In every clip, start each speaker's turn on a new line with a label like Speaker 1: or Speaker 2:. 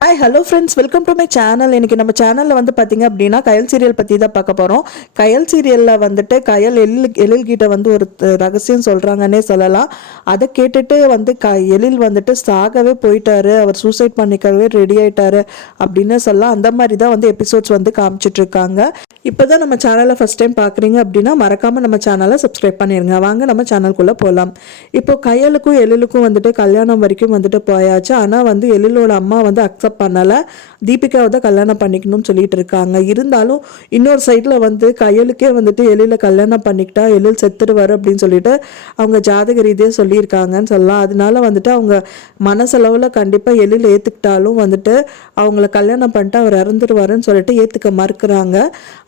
Speaker 1: Hi hello friends welcome to my channel இன்றைக்கி நம்ம சேனலில் வந்து பார்த்திங்க அப்படின்னா கயல் சீரியல் பற்றி தான் பார்க்க போகிறோம் கயல் சீரியலில் வந்துட்டு கயல் எழில் எழில்கிட்ட வந்து ஒரு ரகசியம் சொல்கிறாங்கன்னே சொல்லலாம். அதை கேட்டுட்டு வந்து க எழில் வந்துட்டு சாகவே போயிட்டாரு. அவர் சூசைட் பண்ணிக்கவே ரெடி ஆயிட்டாரு அப்படின்னு சொல்லலாம். அந்த மாதிரி தான் வந்து எபிசோட்ஸ் வந்து காமிச்சிட்டு இருக்காங்க. இப்போ தான் நம்ம சேனலை ஃபஸ்ட் டைம் பார்க்குறீங்க அப்படின்னா மறக்காமல் நம்ம சேனலை சப்ஸ்கிரைப் பண்ணிடுங்க வாங்க நம்ம சேனல்குள்ளே போகலாம் இப்போ கையலுக்கும் எழிலுக்கும் வந்துட்டு கல்யாணம் வரைக்கும் வந்துட்டு போயாச்சு. ஆனால் வந்து எழிலோட அம்மா வந்து அக்செப்ட் பண்ணலை. தீபிகாவை தான் கல்யாணம் பண்ணிக்கணும்னு சொல்லிட்டு இருக்காங்க. இருந்தாலும் இன்னொரு சைடில் வந்து கையலுக்கே வந்துட்டு எழில கல்யாணம் பண்ணிக்கிட்டா எழில் செத்துடுவார் அப்படின்னு சொல்லிட்டு அவங்க ஜாதக ரீதியாக சொல்லியிருக்காங்கன்னு சொல்லலாம். அதனால வந்துட்டு அவங்க மனசளவில் கண்டிப்பாக எழில் ஏற்றுக்கிட்டாலும் வந்துட்டு அவங்கள கல்யாணம் பண்ணிட்டு அவர் இறந்துடுவாருன்னு சொல்லிட்டு ஏற்றுக்க மறுக்கிறாங்க.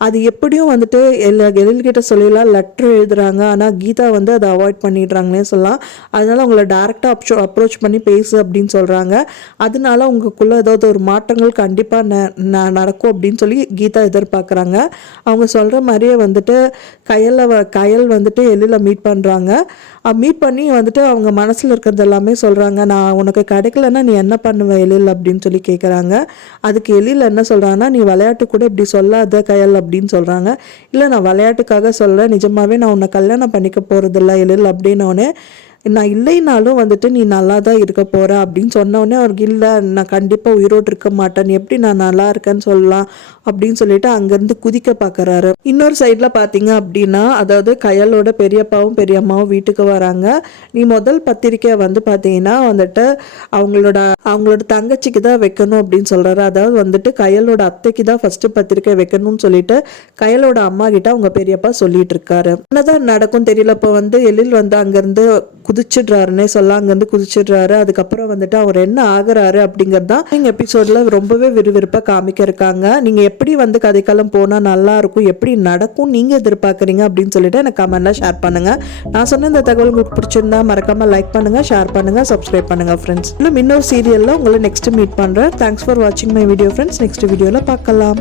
Speaker 1: அது எப்படியும் வந்துட்டு எல்லா எழில்கிட்ட சொல்லிடலாம் லெட்ரு எழுதுறாங்க. ஆனால் கீதா வந்து அதை அவாய்ட் பண்ணிடுறாங்கன்னே சொல்லலாம். அதனால அவங்கள டேரெக்டாக அப்ரோ அப்ரோச் பண்ணி பேசு அப்படின்னு சொல்கிறாங்க அதனால அவங்களுக்குள்ளே ஏதாவது ஒரு மாற்றங்கள் கண்டிப்பாக ந நடக்கும் அப்படின்னு சொல்லி கீதா எதிர்பார்க்குறாங்க. அவங்க சொல்கிற மாதிரியே வந்துட்டு கயலில் வ கயல் வந்துட்டு எழில மீட் பண்ணுறாங்க மீட் பண்ணி வந்துட்டு அவங்க மனசில் இருக்கிறது எல்லாமே சொல்கிறாங்க நான் உனக்கு கிடைக்கலன்னா நீ என்ன பண்ணுவ எழில் அப்படின்னு சொல்லி கேட்குறாங்க அதுக்கு எழில் என்ன சொல்கிறாங்கன்னா நீ விளையாட்டு கூட இப்படி சொல்லாத கயல் அப்படின்னு சொல்கிறாங்க இல்லை நான் விளையாட்டுக்காக சொல்கிறேன் நிஜமாவே நான் உன்னை கல்யாணம் பண்ணிக்க போகிறதில்ல எழில் அப்படின்னோடனே நான் இல்லைனாலும் வந்துட்டு நீ நல்லா தான் இருக்க போகிற அப்படின்னு சொன்னோடனே அவருக்கு இல்லை நான் கண்டிப்பாக உயிரோடு இருக்க மாட்டேன். எப்படி நான் நல்லா இருக்கேன்னு சொல்லலாம் அப்படின்னு சொல்லிட்டு அங்கேருந்து குதிக்க பார்க்குறாரு இன்னொரு சைடில் பார்த்தீங்க அப்படின்னா அதாவது கயலோட பெரியப்பாவும் பெரியம்மாவும் வீட்டுக்கு வராங்க. நீ முதல் பத்திரிக்கை வந்து பார்த்தீங்கன்னா வந்துட்டு அவங்களோட அவங்களோட தங்கச்சிக்கு தான் வைக்கணும் அப்படின்னு சொல்கிறாரு அதாவது வந்துட்டு கயலோட அத்தைக்கு தான் ஃபஸ்ட்டு பத்திரிக்கை வைக்கணும்னு சொல்லிட்டு கயலோட அம்மா கிட்ட அவங்க பெரியப்பா சொல்லிட்டு இருக்காரு. என்னதான் நடக்கும் தெரியல. இப்போ வந்து எழில் வந்து அங்கேருந்து குதி குதிச்சிடுறாருன்னே சொல்ல அங்கேருந்து குதிச்சிடுறாரு. அதுக்கப்புறம் வந்துட்டு அவர் என்ன ஆகிறாரு அப்படிங்கிறது தான் நீங்கள் எபிசோடில் ரொம்பவே விறுவிறுப்பாக காமிக்க இருக்காங்க நீங்கள் எப்படி வந்து கதைக்காலம் போனால் நல்லா இருக்கும் எப்படி நடக்கும் நீங்கள் எதிர்பார்க்குறீங்க அப்படின்னு சொல்லிட்டு எனக்கு கமெண்ட்டாக ஷேர் பண்ணுங்க. நான் சொன்ன இந்த தகவல் உங்களுக்கு பிடிச்சிருந்தா மறக்காமல் லைக் பண்ணுங்க ஷேர் பண்ணுங்க சப்ஸ்கிரைப் பண்ணுங்க ஃப்ரெண்ட்ஸ் இன்னும் இன்னொரு சீரியலில் உங்களை நெக்ஸ்ட் மீட் பண்ணுறேன் தேங்க்ஸ் ஃபார் வாட்சிங் மை வீடியோ ஃப்ரெண்ட்ஸ் நெக்ஸ்ட் வீடியோவில் பார்க்கலாம்.